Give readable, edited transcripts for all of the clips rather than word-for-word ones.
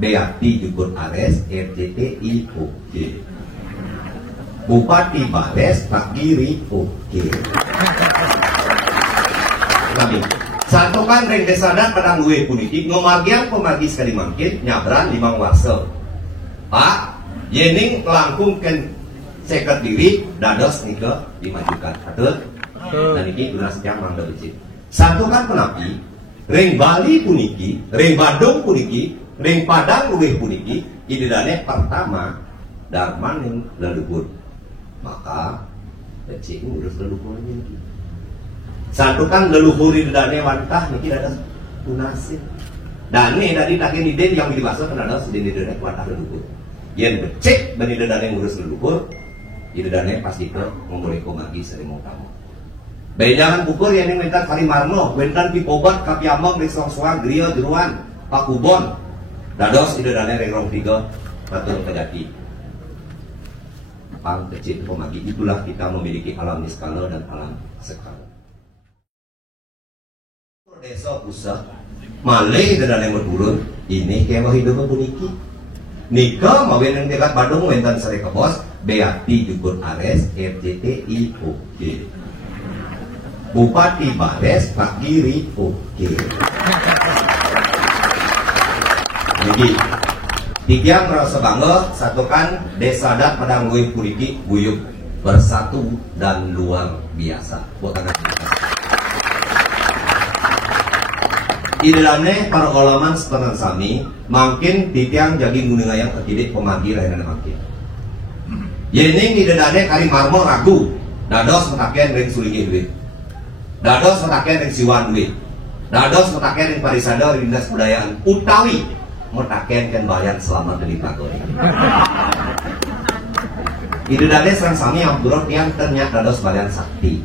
Beati Jukut Ares RCTI oke. Bupati Bares Pak Giri oke. Satukan ring desana padang luwe puniki ngomagian pemagi sekali mangkin nyabran limang warsa. Pak yening langkungkan seket diri dados nika dimajukan. Atur. Dan ini durasi yang mangga becik. Satukan penapi ring Bali puniki, ring Badung puniki, ring Padang luweh puniki, idedane pertama darmaning leluhur. Maka becik ngurus leluhurnya niki. Satukan leluhur idedane wantah niki dados tunasih. Dane dari takin ide yang dibahas kan dados idedane wantah leluhur. Yen becik bani idedane ngurus leluhur, idedane pasti ke ngomori komagi sering mau kamu. Jangan pukur yang minta kali marno, wentan pipobat kapiamong risong suang griya jeruan pakubon dados idedane rengrong tiga batul kejati. Pang kecil pemagi itulah kita memiliki alam niskala dan alam sekala. Desa pusat malih idedane berdulur ini kayak mau hidup puniki. Nika mawen yang dekat Bandung wentan sare kebos Beati Jukut Ares RCTI oke. Bupati Bares Pak Giri oke. Jadi tiga merasa bangga satukan desa adat Padang Luwih puniki guyup bersatu dan luar biasa. Buat anak idalane para ulama setenan sami makin titiang jadi gunungayang ketidik pemagi layanan makin. Yening idalane kari marmo ragu dados metaken ring sulingi duit. Dados metaken ring siwan duit. Dados metaken ring parisada ring dinas budayaan utawi metaken kan bayan selamat dari pagori. Idalane serang sami abdurrah tiang ternyata dados balian sakti.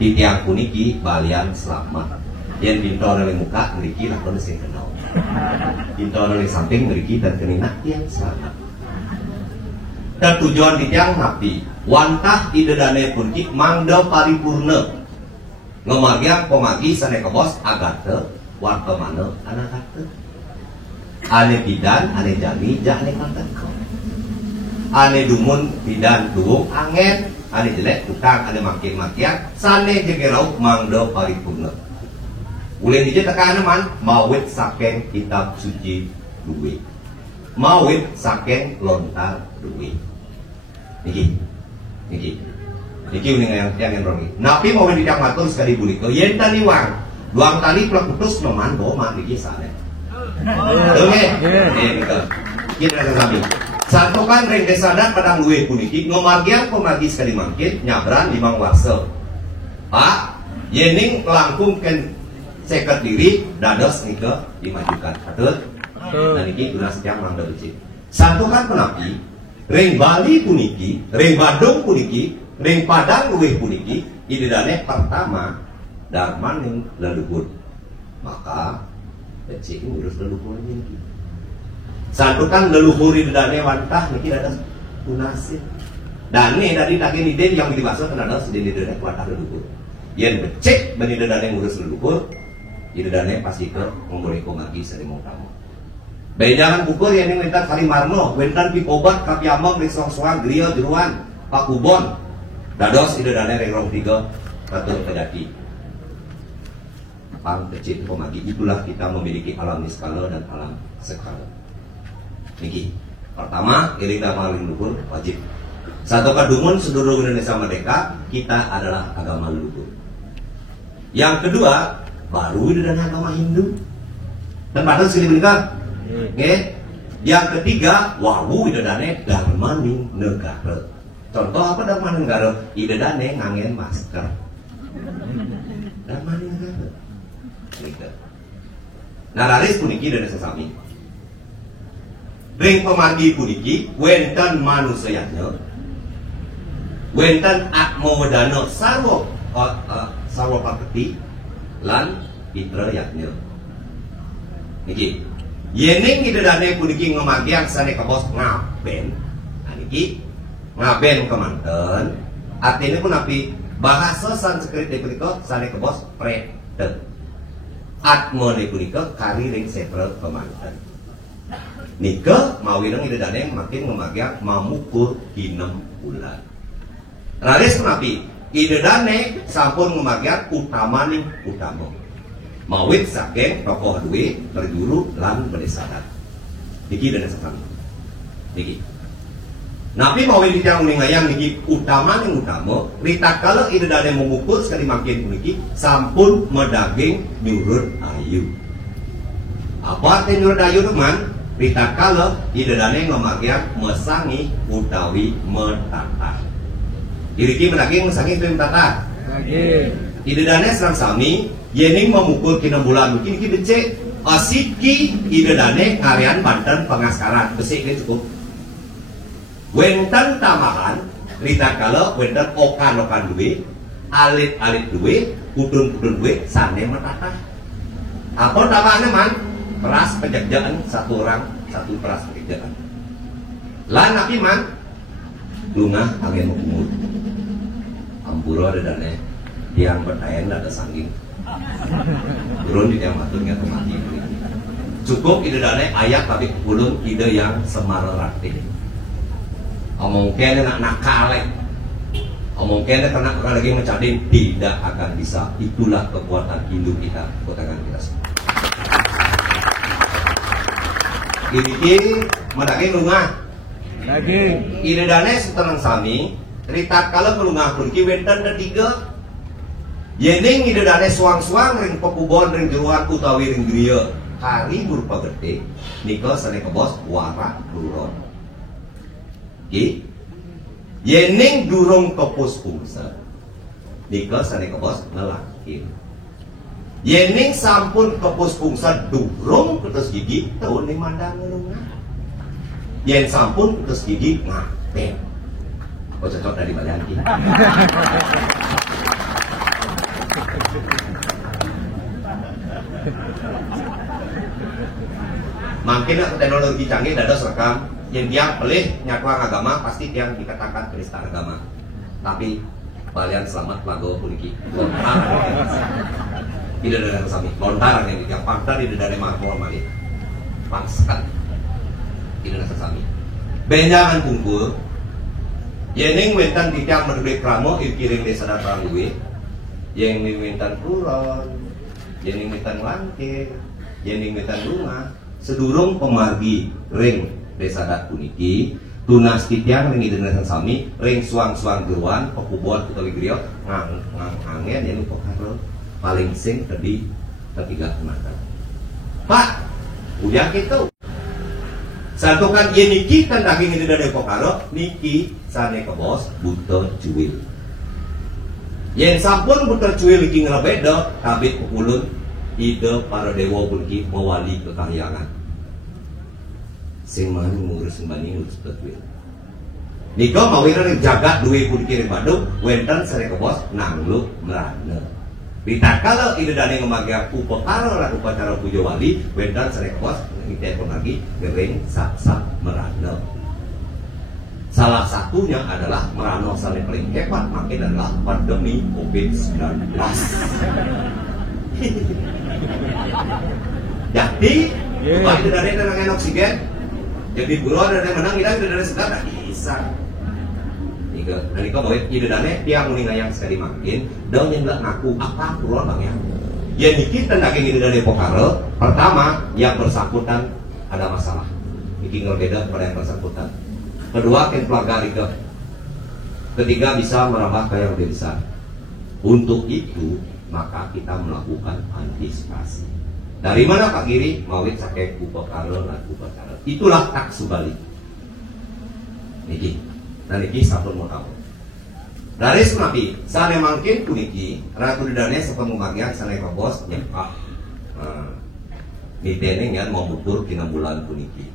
Titiang puniki balian selamat. Yang pintu dari muka meriki lakon sing kenal. Pintu dari samping meriki dan kenina yang selamat. Dan tujuan titiang napi wantah idedane punki mangda paripurna. Ngomagian pemagi sane kebos agate warta mana anak kate. Ane bidan, ane jani, jane kanten. Ane dumun bidan tuung angen, ane jelek tukang, ane makin-makian, sane jegerau mangda paripurna. Ulin hiji tekan man mawit saking kitab suci duwe. Mawit saking lontar duwe. Niki uning yang rongi. Napi mawit didang matur sekali buliko yen tani wang. Luang tali plak putus noman boman niki sane. Oke. Kita sami. Satukan ring desana Padang Luwih puniki ngomagian pemagi sekali mangkin nyabran limang warsa. Pak yening langkungkeun seket diri dados nika dimajukan. Betul? Dan ini durasi yang mangga becik. Satukan penapi ring Bali puniki, ring Badung puniki, ring Padang luwih puniki idedane pertama darmaning leluhur. Maka becik ngurus leluhurnya niki. Satukan leluhur idedane wantah niki dados tunasih. Dane dari takin ide yang dibahas kan dados idedane wantah leluhur. Yen becik bani idedane ngurus leluhur idedane pasti ke ngomori komagi sering mau kamu. Jangan pukur yang minta kali marno, wentan pipobat kapiamong risong suang griya jeruan pakubon dados idedane rengrong tiga batul kejati. Pang kecil komagi itulah kita memiliki alam niskala dan alam sekala. Niki pertama iring agama leluhur wajib. Satu kadumun seluruh Indonesia merdeka kita adalah agama leluhur. Yang kedua baru dan agama Hindu dan padahal sekali menikah. Yang ketiga wawu idedane darmaning negara. Contoh apa darmaning negara? Idedane ngangen masker. Darmaning negara. Nararis puniki dan sesami. Ring pemagi puniki wenten manusayanya. Wenten atmawedana sarwa paketi lan pitra yaknya. Niki yening idedane puniki ngomagian sane kebos ngaben. Niki ngaben kemanten artine pun api bahasa Sanskrit punika sane kebos prete. Atmone punika kari ring sepra kemanten. Nika mawinang ida dane makin ngemagiak mamukul 6 bulan. Raris menapi ida dane sampun ngemagiak utama. Mawit saking tokoh duit terjuru lan berdesadat. Niki dana sakami. Niki. Napi mawit ditang ningayang niki utama, rita kalau ida dane memukul sekali makin niki sampun medaging nyurut ayu. Apa arti nyurut ayu teman? Rita kalau ida dane ngemagiak mesangi utawi metata. Iriki medaging mesangi utawi metata. Ida dane serang sami yening memukul 6 bulan mungkin iki becek asiki ida dane karyan Banten pengaskaran besi ini cukup. Wenten tamahan rita kalau wenten okan duit, alit duit, kudun duit sane metata. Apa tamahannya man? Peras penjagaan satu orang satu peras penjagaan. Lan napi man lunga angin umur. Ampuro ada dane yang bertayan ada sangging. Turun di tiang matur nggak mati. Cukup ide dane ayat tapi belum ide yang semarerati. Omong kene nak nakalek. Omong kene kena lagi mencari tidak akan bisa. Itulah kekuatan hidup kita, kekuatan kita semua. Ini medaging lunga. Daging. Ide dane setenang sami. Rita kalau melungah pun kiwenten ketiga. Yening ide dane suang-suang ring pekubon ring jeruan utawi ring griya. Kari berupa gede. Nika sane kebos warak buron. Ki. Yening durung kepus pungsa. Nika sane kebos ngelakin. Yening sampun kepus pungsa durung putus gigi tahun ni mandang ngelunga. Yen sampun putus gigi ngapen. Kok cocok dari balian ki. Makin teknologi canggih dados rekam yang tiang pelih nyakuang agama pasti tiang dikatakan penista agama. Tapi balian selamat lagu puniki. Tidak ada yang sami lontaran yang tiang pantar tidak ada makhluk mali. Pangskat. Tidak ada sami. Benjangan kumpul. Yening wentan di tiang merdek kramo ikiring desa datang duit. Yang mintan puron, yang mintan langkir, yang mintan bunga, sedurung pemargi ring desa dak puniki, tunas titiang ring idenasan sami, ring suang-suang geruan, pekubon utawi griya ngang angin yang pokaro paling sing tadi ketiga mata. Pak, udah gitu. Satu kan ye niki kan daging ini dari pokaro, niki sane kebos butuh cuil. Yang sampun puter cuil iki ngelebeda kabit pukulun ide para dewa pulki mewali kekahyangan. Sing mani ngurus sembani ngurus cuil. Nika mawira jagat duwe pulki ring Bandung wenten sare kebos nangluk merana. Rita kalau ide dane ngemagia upakara lan upacara puja wali wenten sare kebos ngite pemagi gering sak-sak merana. Salah satunya adalah merano saling paling hebat makin adalah pandemi COVID-19. Jadi, upah itu dari dengan oksigen, jadi buruh dari menang kita itu dari segar tak bisa. Dari kau bawa ide dane tiang meningayang sekali makin, daun yang nggak ngaku apa buruh bang ya. Ya dikit tentang ide dari pokaro. Pertama, yang bersangkutan ada masalah. Ini berbeda pada yang bersangkutan. Kedua, pelanggar itu. Ketiga, bisa merambah ke yang lebih besar. Untuk itu, maka kita melakukan antisipasi. Dari mana Pak Giri? Mawit sakit upakaro dan upacara. Itulah tak subali. Niki, dan niki sampun mau tahu. Dari senapi, sana mungkin kuniki, ratu didane sepemu magian sana kebos nyepak. Nitene yang mau butur kina bulan kuniki.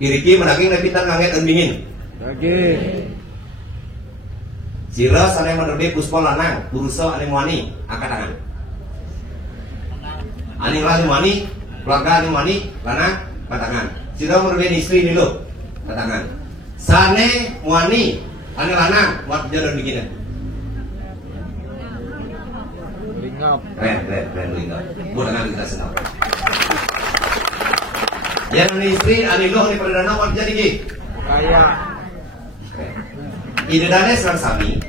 Kiriki menaging nepitan nganget endingin. Daging. Sira sana menerbe puspa lanang, burusa aning wani, angkat tangan. Aning wani, keluarga aning wani, lanang, angkat tangan. Sira menerbe istri dulu, angkat tangan. Sane wani, aning lanang, buat jodoh begini. Lingap. Keren lingap. Buat dengan kita senang. Yang istri aniloh ni perdana wan jadi ki. Kaya. Ide dane serang sami.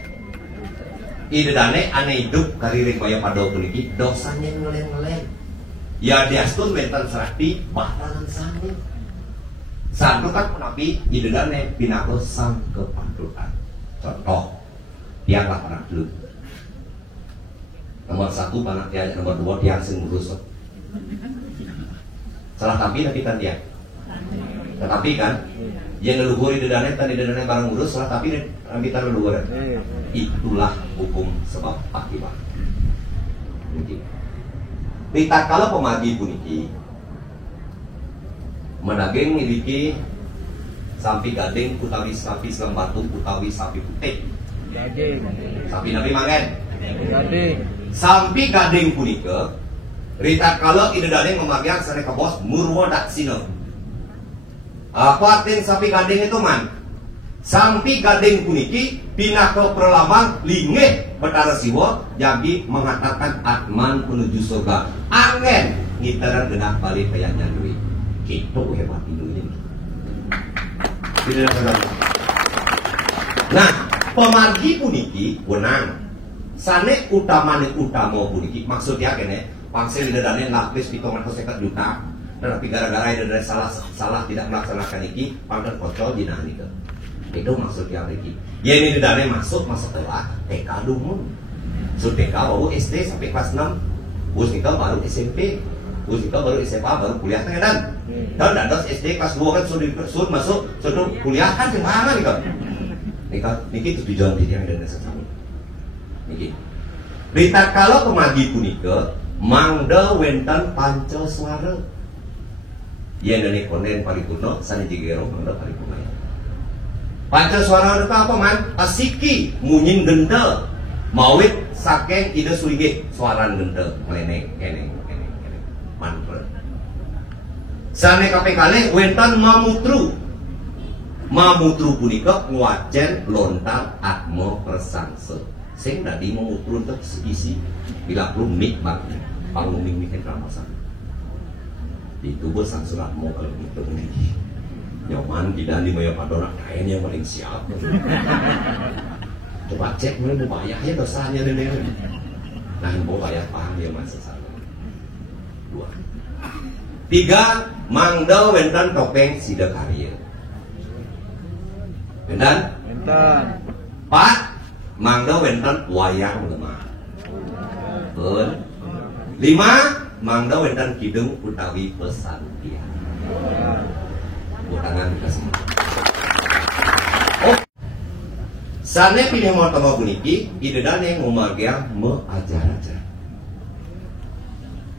Ide dane ane hidup karirik kaya padau puniki dosanya ngeleng-ngeleng. Ya diastun mental serati batalan sami. Sandu kan menapi ide dane pinako sang kepandutan. Contoh, tianglah anak dulu. Nomor 1 anak dia, nomor 2 tiang sing ngurus. Salah tapi kan dia. Tetapi kan yang leluhur ide dane tan ide dane barang ngurus salah tapi kita leluhur. Itulah hukum sebab akibat. Kita kalau pemagi puniki menaging miliki sapi gading utawi sapi selembatu utawi sapi putih. Gading. Sapi nabi mangen. Gading. Sapi gading punika rita kalau ide dane memagian sare ke bos murwa daksina. Apa artin sapi gading itu man? Sapi gading puniki pinaka perlaman lingeh betara siwa jadi mengatakan atman menuju surga. Angen ngitaran genah balik kayaknya duit. Itu hebat ini. Nah, pemargi puniki wenang. Sane utama puniki maksudnya kene pangsil ide-dane lapis 750 juta. Tetapi gara-gara ide-dane salah tidak melaksanakan iki pangkat kocok dina nike. Itu maksudnya iki. Ya ini ide-dane masuk setelah TK dulu. So TK baru SD sampai kelas 6. Bus nikah baru SMP. Bus nikah baru SMA baru kuliah kan. Dan dados SD kelas 2 kan sudah masuk sudah kuliah kan gimana nih kan? Niki tujuan dia yang ada sesama. Niki. Berita kalau pemagi punika mangda wenten pancaswara. Yen dene konen paripurna sanijigero mangda paripurna. Pancaswara itu apa man? Asiki munyin genda mawit saking ide sulige suaran genda meneng keneng mantra. Sane kapekale wenten mamutru punika wajen lontar atmo persangse sing dadi mamutru untuk seisi bila perlu nikmat panguming-ming ramasan di tubuh sang surat mau kalau gitu nyaman tidak di maya padona kayaknya yang paling siap. Coba cek mulai bayarnya dosanya nih. Nah mau bayar paham dia masa sana 2 3 mangda wenten topeng sida karya. Wenten? Wenten. 4 mangda wenten wayang lemah. 5 mangda wenten kidung utawi pesantian. Tangan dikasih. Oh, sane pilih mau tengok puniki, ide dane ngumargia mengajar-ajar.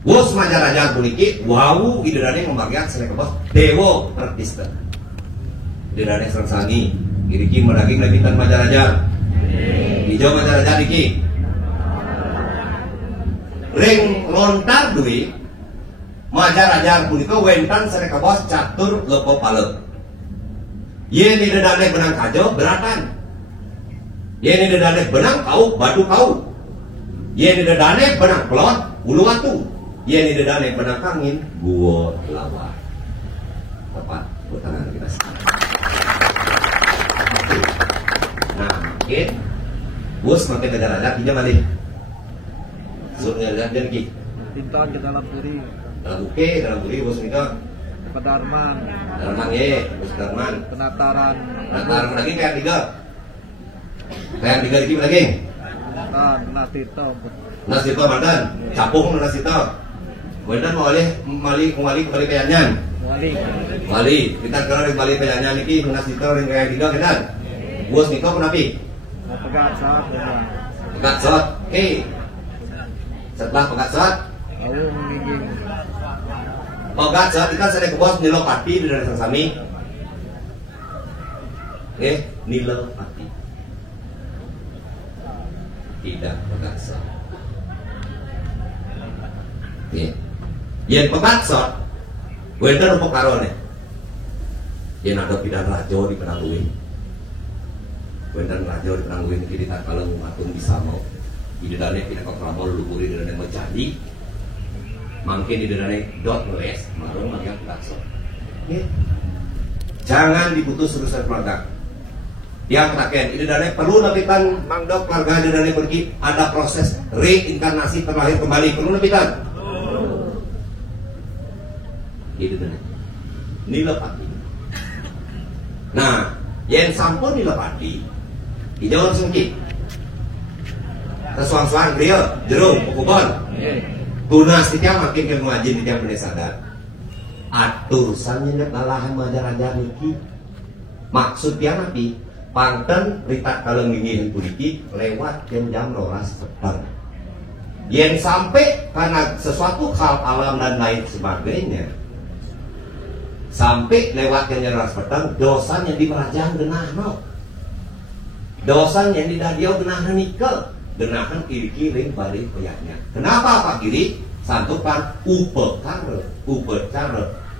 Bos majar-ajar puniki, wow ide dane ngumargia sane ke bos dewo artista. Ide dane serang-sangi, iriki meraging lebitan majar-ajar. Hijau majar-ajar iki. Ring lontar duit. Majar-ajar punika wentan sare ka bos catur lepo pale. Yen ide dane benang kajo beratan. Yen ide dane benang kau batu kau. Yen ide dane benang pelot ulu watu. Yen ide dane benang kangin gua lawa. Tepat tangan kita sekarang. Nah, oke. Bos makin negara-negara pinjam balik. Suruh dan ki. Tintan ke dalam puri. Dalam bukti bos nikah Pedarman ye bos Darman Penataran lagi kayak 3 dikit lagi Nasito mantan capung Nasito kemudian mali kayanyan wali kita sekarang di mali kayanyan ini Nasito yang kayak 3 kan bos nikah kenapa pegat saat setelah pegat saat Pogat saat ikan saya ke bos nilo pati dari sang sami. Nilo pati. Tidak pogat saat. Yen pogat saat. Wenda rupa karone. Yen ada pidan rajo di penangguin. Wenda rajo di penangguin kiri tak kalau ngatung bisa mau. Ide dane pindah ke Pramol lupuri dane mau jadi. Mungkin di dalam dot nulis, malu magang takso. Ya. Jangan diputus urusan keluarga. Yang terakhir, ini dana perlu napitan mangdok keluarga dana pergi ada proses reinkarnasi terlahir kembali perlu napitan. Itu dana. Nila pati. Nah, yang sampun nila pati, hijau langsung ki. Kesuang-suang dia, jeruk, pokokon. Tunas tiap makin ke ngajin tiap bener sadar. Aturusan nyenek lalahan majar-ajar niki. Maksud dia nabi, pangten rita kalau ngingin politik lewat jam-jam rolas petang. Yang sampai karena sesuatu hal alam dan lain sebagainya, sampai lewat jam rolas petang, dosa yang di kerajaan genah no, dosa yang di dadio genah nikel. Genakan kiri-kiri balik peyaknya. Kenapa Pak Kiri? Santukan upecara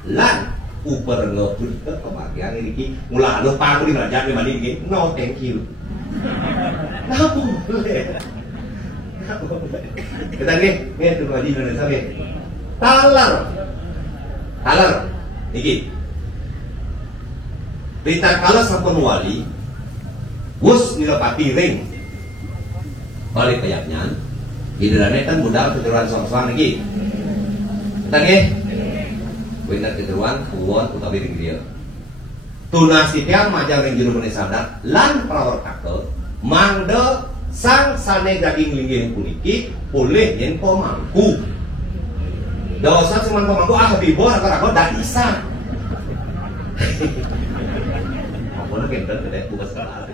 lan uperengok ke kebahagiaan ini. Mula lu paku di kerajaan di mana ini? No thank you. Nah boleh. Kita nih tuh lagi Indonesia nih. Talar, niki. Berita kalau sampun wali, wus nilapati ring. Balik payaknya, hidurannya kan modal keteruan soang-soang lagi. Kita nih, benar keteruan, kuwon utawi ring dia. Tunasipnya majang ring juru sadar, lan pelawar kakek, mangde sang sane daging linggih puniki, boleh yen pemangku. Dosa cuma pemangku, bibo aku dak bisa. Apa nak kentut kita buka salah.